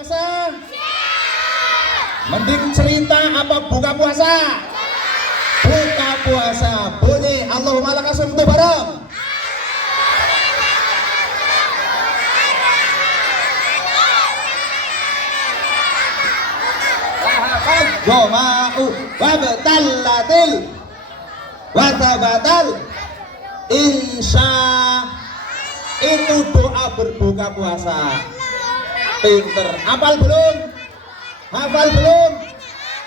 puasa? Mending cerita apa buka puasa? Buka puasa. Bunyi Allahumma lakal sumtu bareng. Joma'u wabtallatil watabatal insya. Itu doa berbuka puasa. Pinter. Hafal belum? Hafal belum?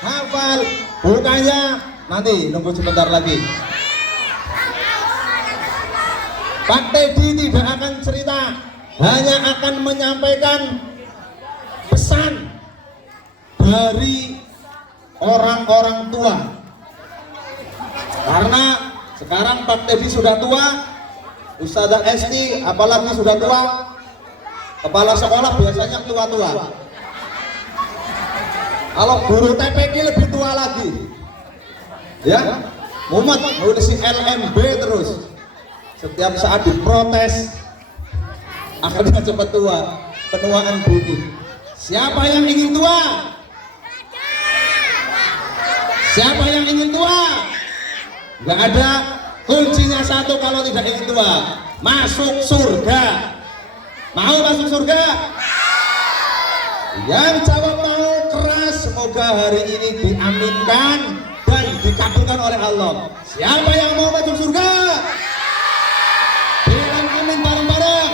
Hafal. Bukannya nanti nunggu sebentar lagi. Pak Teddy tidak akan cerita, hanya akan menyampaikan pesan dari orang-orang tua. Karena sekarang Pak Teddy sudah tua, Ustazah Esti apalagi sudah tua, kepala sekolah biasanya tua-tua. Kalau guru TPK lebih tua lagi, ya, mumet nulis LMB terus. Setiap saat diprotes, akhirnya cepat tua, penuaan bunyi. Siapa yang ingin tua? Siapa yang ingin tua? Gak ada, kuncinya satu kalau tidak ingin tua, masuk surga. Mau masuk surga? Yang jawab mau keras, semoga hari ini diaminkan dan dikabulkan oleh Allah. Siapa yang mau masuk surga? Bilang amin bareng-bareng.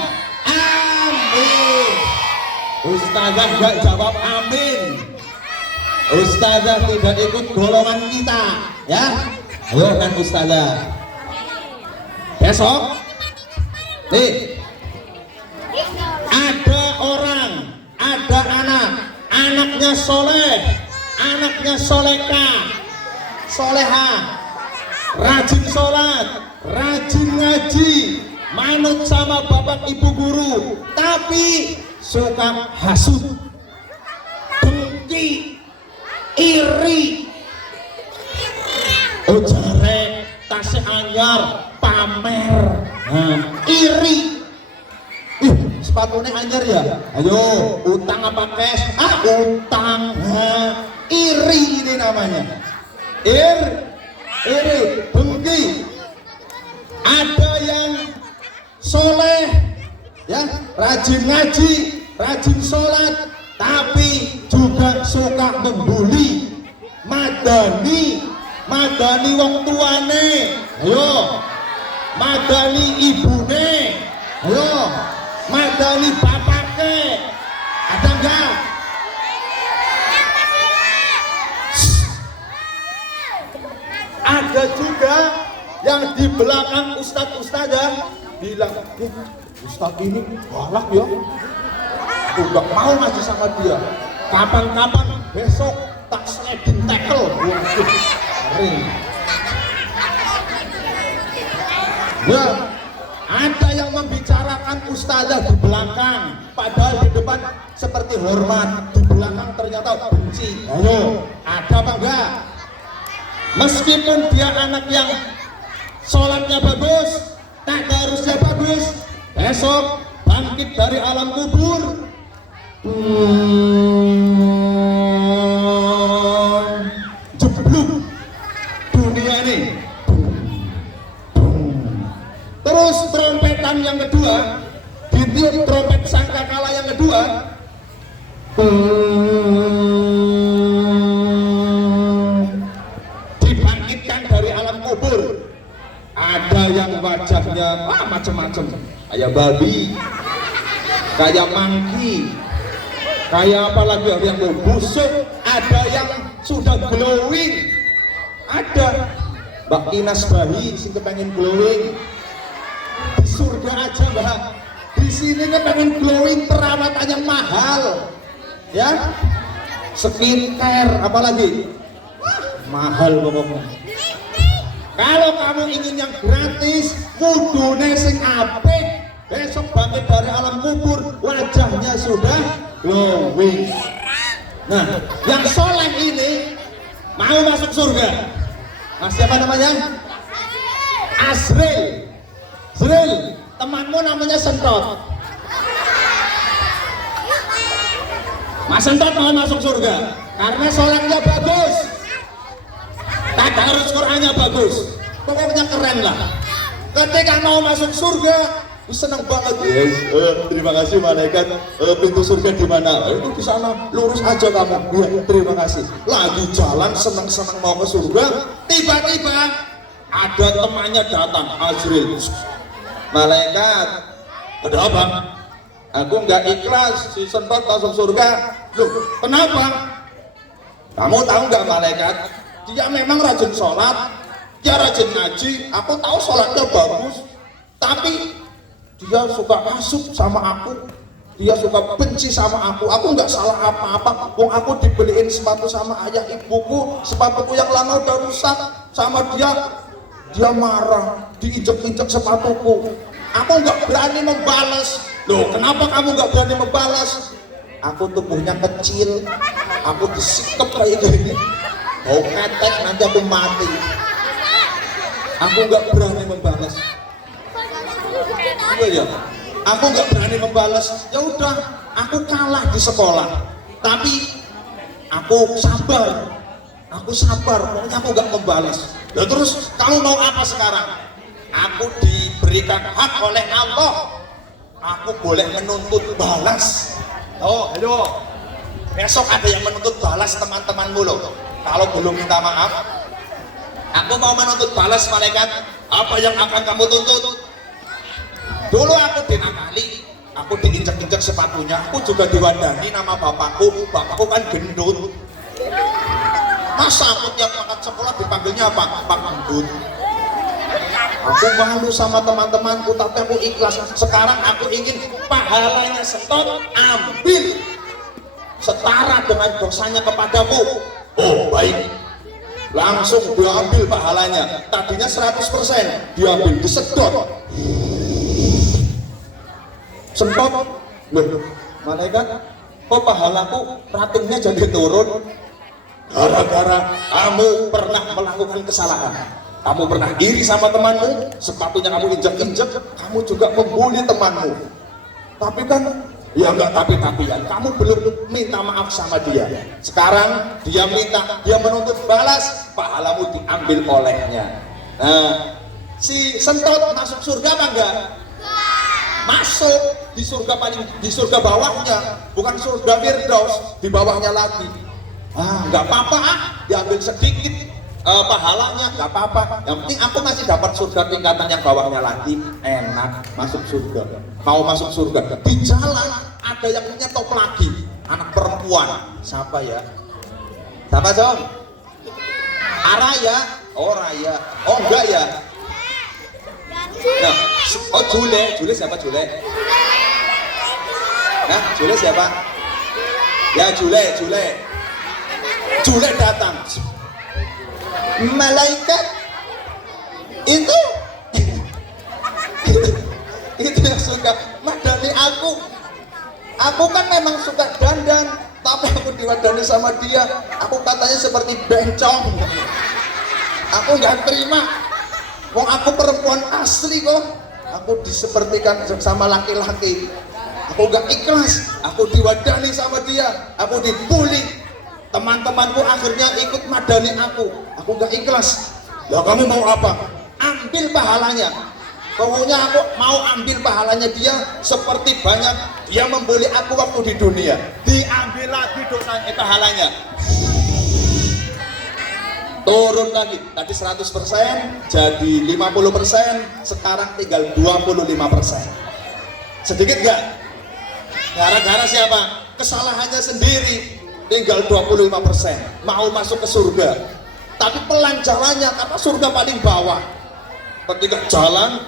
Amin. Ustazah gak jawab amin. Ustazah tidak ikut golongan kita, ya. Ayo kan Ustazah. Besok nih ada orang, ada anak, anaknya soleh, anaknya soleka, soleha, rajin sholat, rajin ngaji, manut sama bapak ibu guru, tapi suka hasut, dengki, iri, ujare, tasnya anyar, pamer, iri. Sepatunya anyar ya? Ayo, utang apa cash? Utang. Iri ini namanya. Iri, dengki. Ada yang soleh, ya, rajin ngaji, rajin sholat, tapi juga suka membuli, madani wong tuane. Ayo, madani ibune. Ayo, madani bapaknya. Ada enggak? Ada juga yang di belakang ustadz-ustadzah bilang, ustadz ini galak ya, udah mau ngaji sama dia, kapan-kapan besok tak sliding tackle. Waduh, kering. Ya, ada yang membicarakan ustazah di belakang, padahal di depan seperti hormat, di belakang ternyata benci. Ayo, ada apa enggak? Meskipun dia anak yang sholatnya bagus, tadarusnya bagus, besok bangkit dari alam kubur, jeblok dunia ini. Terus trompetan yang kedua, ditiup trompet sangkakala yang kedua, dibangkitkan dari alam kubur. Ada yang wajahnya macam-macam, kayak babi, kayak mangki, kayak apa lagi yang busuk. Ada yang sudah glowing, ada Mbak Inas Bahi sih kepengen glowing. Di surga aja Mbak, di sini kan pengen glowing, perawatannya mahal, ya, skincare apalagi mahal pokoknya. Kalau kamu ingin yang gratis, kudune sing apik, besok bangkit dari alam kubur wajahnya sudah glowing. Nah, yang soleh ini mau masuk surga. Nah, siapa namanya? Azril. Zril, temanmu namanya Sentot. Mas Entot mau masuk surga karena sholatnya bagus, tadarus Qur'annya bagus, pokoknya keren lah. Ketika mau masuk surga seneng banget. Yes, terima kasih malaikat. Pintu surga di mana? Itu di sana, lurus aja kamu. Ya, terima kasih. Lagi jalan seneng-seneng mau ke surga, tiba-tiba ada temannya datang, Azril. Malaikat, ada apa? Aku nggak ikhlas, si Sentot masuk surga. Loh, kenapa? Kamu tahu nggak malaikat? Dia memang rajin sholat, dia rajin ngaji. Aku tahu sholatnya bagus, tapi dia suka masuk sama aku, dia suka benci sama aku nggak salah apa-apa. Wong aku dibeliin sepatu sama ayah ibuku, sepatuku yang lama udah rusak, sama dia marah, diinjek-injek sepatuku. Aku nggak berani membalas. Loh, kenapa kamu nggak berani membalas? Aku tubuhnya kecil, aku disikap kayak gini, bau ketek, nanti aku mati. Aku nggak berani membalas. Iya ya, aku nggak berani membalas. Ya udah, aku kalah di sekolah, tapi aku sabar, pokoknya aku nggak membalas. Ya terus kamu mau apa sekarang? Aku diberikan hak oleh Allah, aku boleh menuntut balas. Oh, ayo, besok ada yang menuntut balas teman-temanmu loh. Kalau belum minta maaf, aku mau menuntut balas malaikat. Apa yang akan kamu tuntut? Dulu aku dinakali, aku diinjak-injak sepatunya, aku juga diwadani nama bapakku kan gendut. Masa aku tiap angkat sekolah dipanggilnya apa? Pak Gendut. Aku malu sama teman-temanku, tapi aku ikhlas. Sekarang aku ingin pahalanya Sentot ambil setara dengan dosanya kepadaku. Oh baik, langsung diambil pahalanya. Tadinya 100%, diambil, disedot. Sentot, loh, malaikat, kok pahalaku ratingnya jadi turun? Gara-gara kamu pernah melakukan kesalahan. Kamu pernah iri sama temanmu, sepatunya kamu injak-injak, kamu juga membuli temanmu. Tapi kan, ya enggak tapi-tapian, kamu belum minta maaf sama dia. Sekarang dia menuntut balas, pahalamu diambil olehnya. Nah, si Sentot masuk surga apa enggak? Masuk di surga bawahnya, bukan surga Firdaus, di bawahnya lagi. Nggak apa-apa, diambil sedikit pahalanya, nggak apa-apa. Yang penting aku masih dapat surga tingkatan yang bawahnya lagi, enak masuk surga. Mau masuk surga, di jalan ada yang nyetop lagi, anak perempuan. Siapa ya? Siapa Jom? Araya? Oh Raya? Oh enggak ya? Nah, oh Jule siapa Jule? Nah, Jule siapa? Ya Jule datang. Malaikat itu yang suka madani aku. Aku kan memang suka dandan, tapi aku diwadani sama dia. Aku katanya seperti bencong. Aku nggak terima. Wong aku perempuan asli kok, aku disepertikan sama laki-laki. Aku gak ikhlas, aku diwadani sama dia, aku dibully. Teman-temanku akhirnya ikut madani aku gak ikhlas. Lah kamu mau apa? Ambil pahalanya. Pokoknya aku mau ambil pahalanya dia, seperti banyak dia membuli aku waktu di dunia. Diambil lagi dosanya, pahalanya. Turun lagi, tadi 100% jadi 50%, sekarang tinggal 25%. Sedikit gak? Gara-gara siapa? Kesalahannya sendiri, tinggal 25%. Mau masuk ke surga, tapi pelan jalannya karena surga paling bawah. Ketika jalan,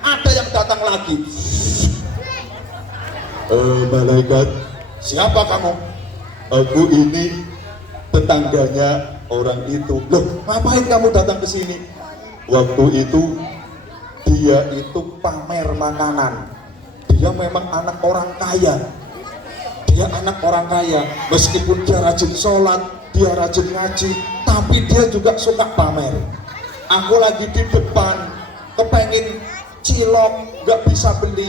ada yang datang lagi. Malaikat, siapa kamu? Aku ini tetangganya orang itu. Loh, ngapain kamu datang ke sini? Waktu itu dia itu pamer makanan. Dia memang anak orang kaya. Meskipun dia rajin sholat, dia rajin ngaji, tapi dia juga suka pamer. Aku lagi di depan, kepengin cilok, nggak bisa beli,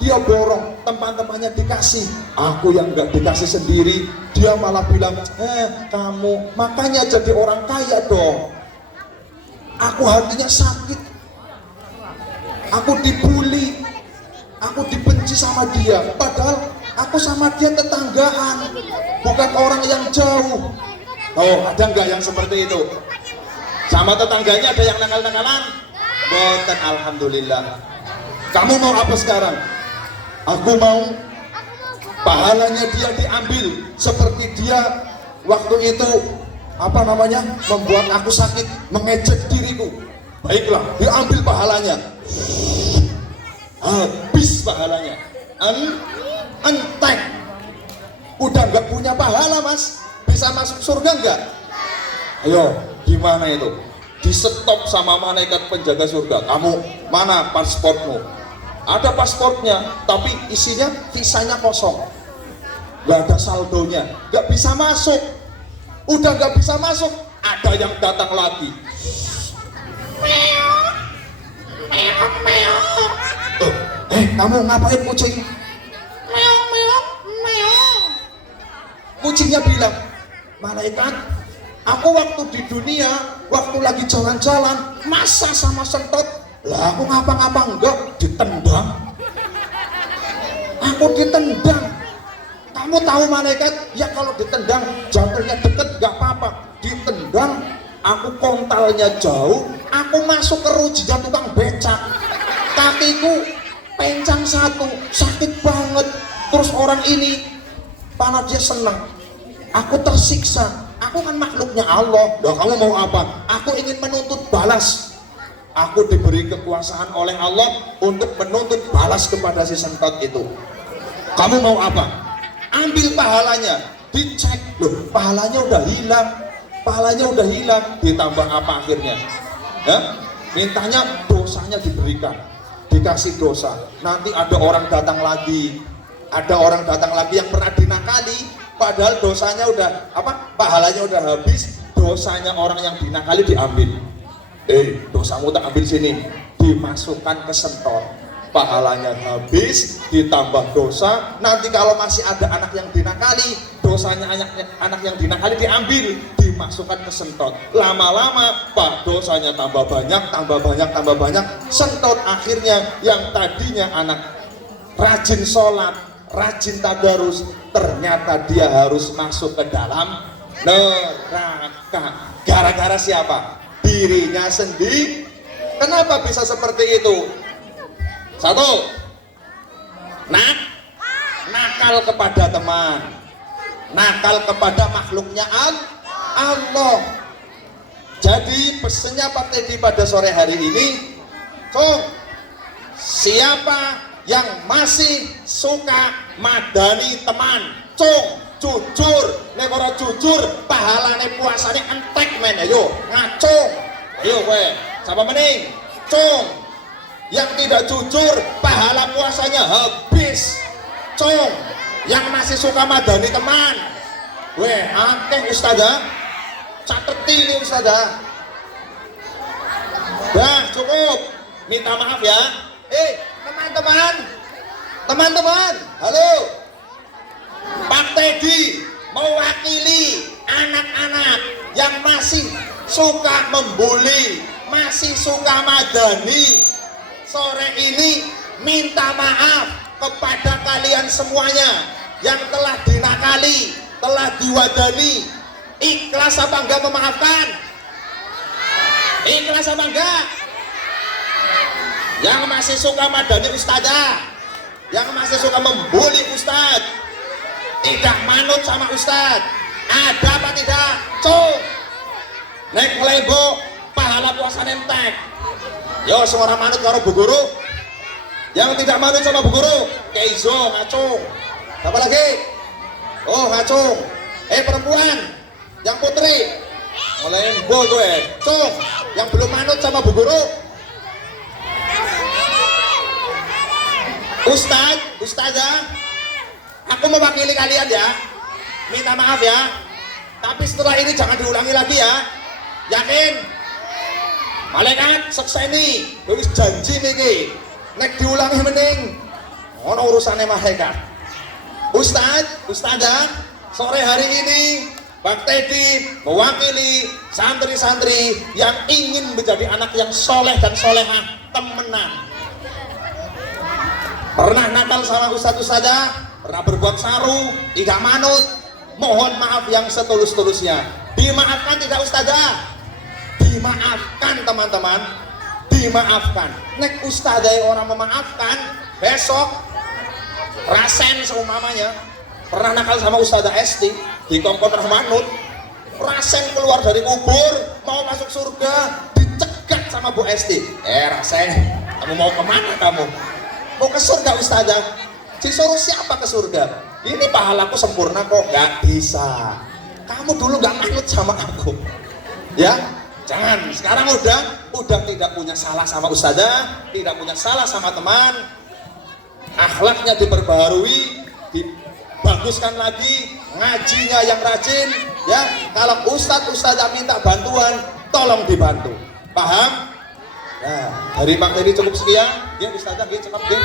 dia borong, teman-temannya dikasih, aku yang nggak dikasih sendiri, dia malah bilang, kamu makanya jadi orang kaya dong. Aku hatinya sakit, aku dibully, aku dibenci sama dia, padahal aku sama dia tetanggaan, bukan orang yang jauh. Oh, ada nggak yang seperti itu? Sama tetangganya ada yang nakal-nakalan? Boten, alhamdulillah. Kamu mau apa sekarang? Aku mau pahalanya dia diambil seperti dia waktu itu membuat aku sakit, mengejek diriku. Baiklah, diambil pahalanya. Habis pahalanya. Entek. Udah nggak punya pahala, Mas. Bisa masuk surga nggak? Ayo, gimana itu? Di stop sama malaikat penjaga surga. Kamu mana pasportmu? Ada pasportnya, tapi isinya visanya kosong, nggak ada saldonya, nggak bisa masuk. Udah nggak bisa masuk, ada yang datang lagi. Kamu ngapain kucing? Kucingnya bilang, malaikat, aku waktu di dunia, waktu lagi jalan-jalan, masa sama sentot, lah aku ngapa-ngapa enggak, ditendang. Aku ditendang. Kamu tahu malaikat, ya kalau ditendang jantungnya deket gak apa-apa. Ditendang, aku kontalnya jauh, aku masuk ke rujian tukang becak. Kakiku pencang satu, sakit banget. Terus orang ini, karena dia senang, aku tersiksa. Aku kan makhluknya Allah. Loh, kamu mau apa? Aku ingin menuntut balas. Aku diberi kekuasaan oleh Allah untuk menuntut balas kepada si sentot itu. Kamu mau apa? Ambil pahalanya, dicek. Loh, pahalanya udah hilang. Ditambah apa akhirnya? Mintanya dosanya diberikan, dikasih dosa. Nanti ada orang datang lagi yang pernah dinakali, padahal dosanya udah pahalanya udah habis, dosanya orang yang dinakali diambil. Dosamu tak ambil sini, dimasukkan ke sentot. Pahalanya habis, ditambah dosa. Nanti kalau masih ada anak yang dinakali, dosanya anak yang dinakali diambil, dimasukkan ke sentot. Lama-lama dosanya tambah banyak. Sentot akhirnya yang tadinya anak rajin sholat, rajin tadarus, ternyata dia harus masuk ke dalam neraka. Gara-gara siapa? Dirinya sendiri. Kenapa bisa seperti itu? Satu, nakal kepada teman, nakal kepada makhluknya Allah. Jadi pesannya Pak Teddy pada sore hari ini, siapa yang masih suka madani teman, jujur, nek ora jujur pahalane puasane entek men. Ayo ngacung, ayo kowe sapa meneh yang tidak jujur pahala puasanya habis. Yang masih suka madani teman, akeh ustazah, cateti ini ustazah. Cukup, minta maaf ya. Teman-teman, halo, Pak Teddy mewakili anak-anak yang masih suka membuli, masih suka madani. Sore ini minta maaf kepada kalian semuanya yang telah dinakali, telah diwadani. Ikhlas apa enggak memaafkan? Ikhlas apa enggak? Yang masih suka madani ustazah, yang masih suka membuli ustaz, tidak manut sama ustaz, ada apa tidak? Nek lebo pahala puasa entek. Yo, semua manut karo Bu Guru. Yang tidak manut sama Bu Guru, keizo ngacung. Apa lagi? Ngacung. Perempuan, yang putri, mulai bo gue, yang belum manut sama Bu Guru. Ustazah, aku mewakili kalian ya. Minta maaf ya. Tapi setelah ini jangan diulangi lagi ya. Yakin? Malaikat sekseni, wis janji niki. nek diulangi mending ono urusannya mereka. Ustazah, sore hari ini Bang Teddy mewakili santri-santri yang ingin menjadi anak yang soleh dan solehah temenan. Pernah nakal sama ustazah, pernah berbuat saru, tidak manut, mohon maaf yang setulus-tulusnya. Dimaafkan tidak ustazah? Dimaafkan teman-teman, dimaafkan. Nek ustazah orang memaafkan, besok rasen seumpamanya pernah nakal sama ustazah Esti di kongkon Rahmanut, rasen keluar dari kubur mau masuk surga dicegat sama Bu Esti. Rasen, kamu mau kemana kamu? Mau ke surga ustazah. Disuruh siapa ke surga? Ini pahalaku sempurna kok. Gak bisa, kamu dulu gak manut sama aku ya. Jangan, sekarang udah tidak punya salah sama ustazah, tidak punya salah sama teman, akhlaknya diperbaharui, dibaguskan lagi, ngajinya yang rajin ya. Kalau ustazah minta bantuan, tolong dibantu, paham? Nah, dari Bang Teddy cukup sekian ya ustazah, gitu cekap deh.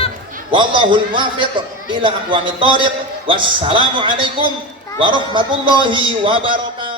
Wallahul muwaffiq ila aqwamit thoriq. Wassalamualaikum warahmatullahi wabarakatuh.